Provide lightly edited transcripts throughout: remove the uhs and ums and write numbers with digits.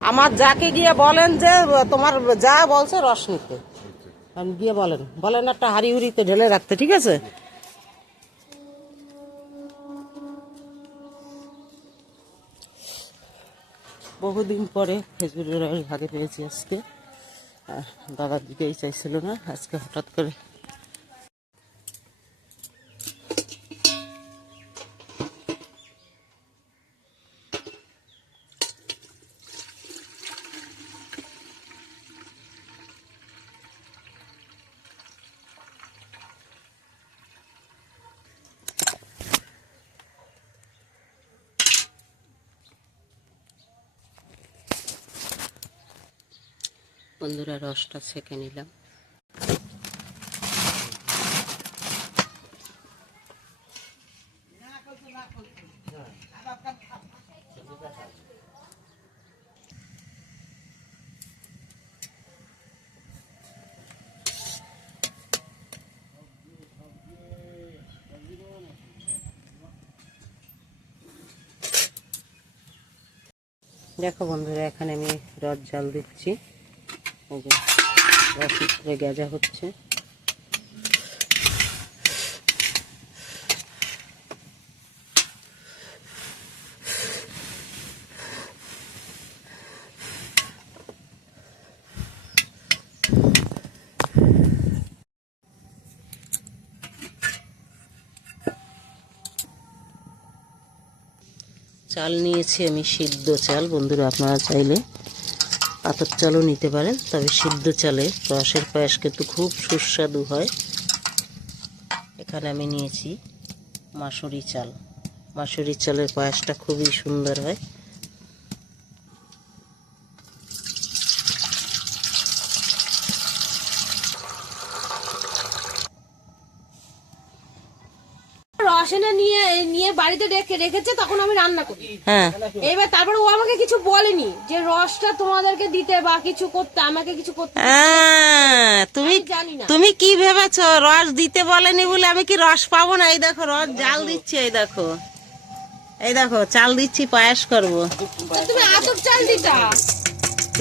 আমার যাকে গিয়ে বলেন যে তোমার যা বলছে রস নিতে, গিয়ে বলেন বলেন একটা হাঁড়ি হুড়িতে ঢেলে রাখতে, ঠিক আছে? বহুদিন পরে খেজুরের রস ভাগে পেয়েছি আজকে। দাদা দিতেই চাইছিল না, আজকে হঠাৎ করে বন্ধুরা রসটা ছেঁকে নিলাম। দেখো বন্ধুরা, এখানে আমি রস জাল দিচ্ছি, এই যে রস উপরে গেজা হচ্ছে। চাল নিয়েছি আমি সিদ্ধ চাল, বন্ধুরা আপনারা চাইলে পাতর চালও নিতে পারেন, তবে সিদ্ধ চালে রসের পায়েস কিন্তু খুব সুস্বাদু হয়। এখানে আমি নিয়েছি মাসুরি চাল, মাসুরি চালের পায়েসটা খুবই সুন্দর হয়। রস এনে নিয়ে নিয়ে বাড়িতে রেখেছে, তখন আমি রান্না করি। হ্যাঁ, এবার তারপরে ও আমাকে কিছু বলেনি যে রসটা তোমাদেরকে দিতে বা কিছু করতে, আমাকে কিছু করতে। তুমি জানি না তুমি কি ভেবেছো রস দিতে বলেনি বলে আমি কি রস পাবো না? এই দেখো রস জাল দিচ্ছি, এই দেখো, এই দেখো চাল দিচ্ছি, পায়েস করবো। তুমি আতপ চাল দিতা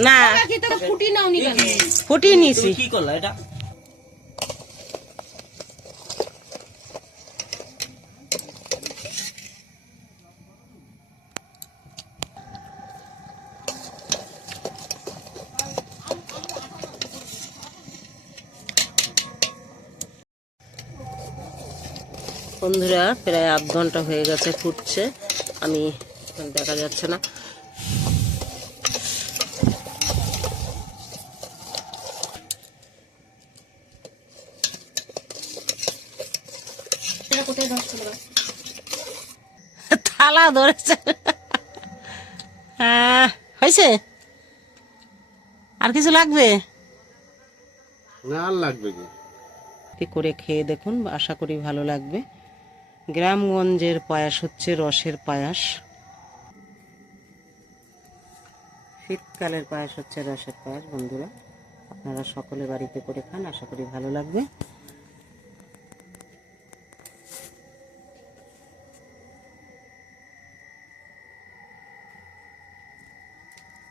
না, ফুটি নাও নি কেন? ফুটিয়ে নিয়েছি। কি করলা এটা? বন্ধুরা প্রায় আধ ঘন্টা হয়ে গেছে ফুটছে, আমি দেখা যাচ্ছে না। থালা ধরেছে। হয়েছে? আর কিছু লাগবে না, আর লাগবে কি? করে খেয়ে দেখুন, আশা করি ভালো লাগবে। গ্রামগঞ্জের পায়াস হচ্ছে রসের পায়াস, শীতকালের পায়াস হচ্ছে রসের পায়াস। বন্ধুরা আপনারা সকলে বাড়িতে করে খান, আশা করি ভালো লাগবে।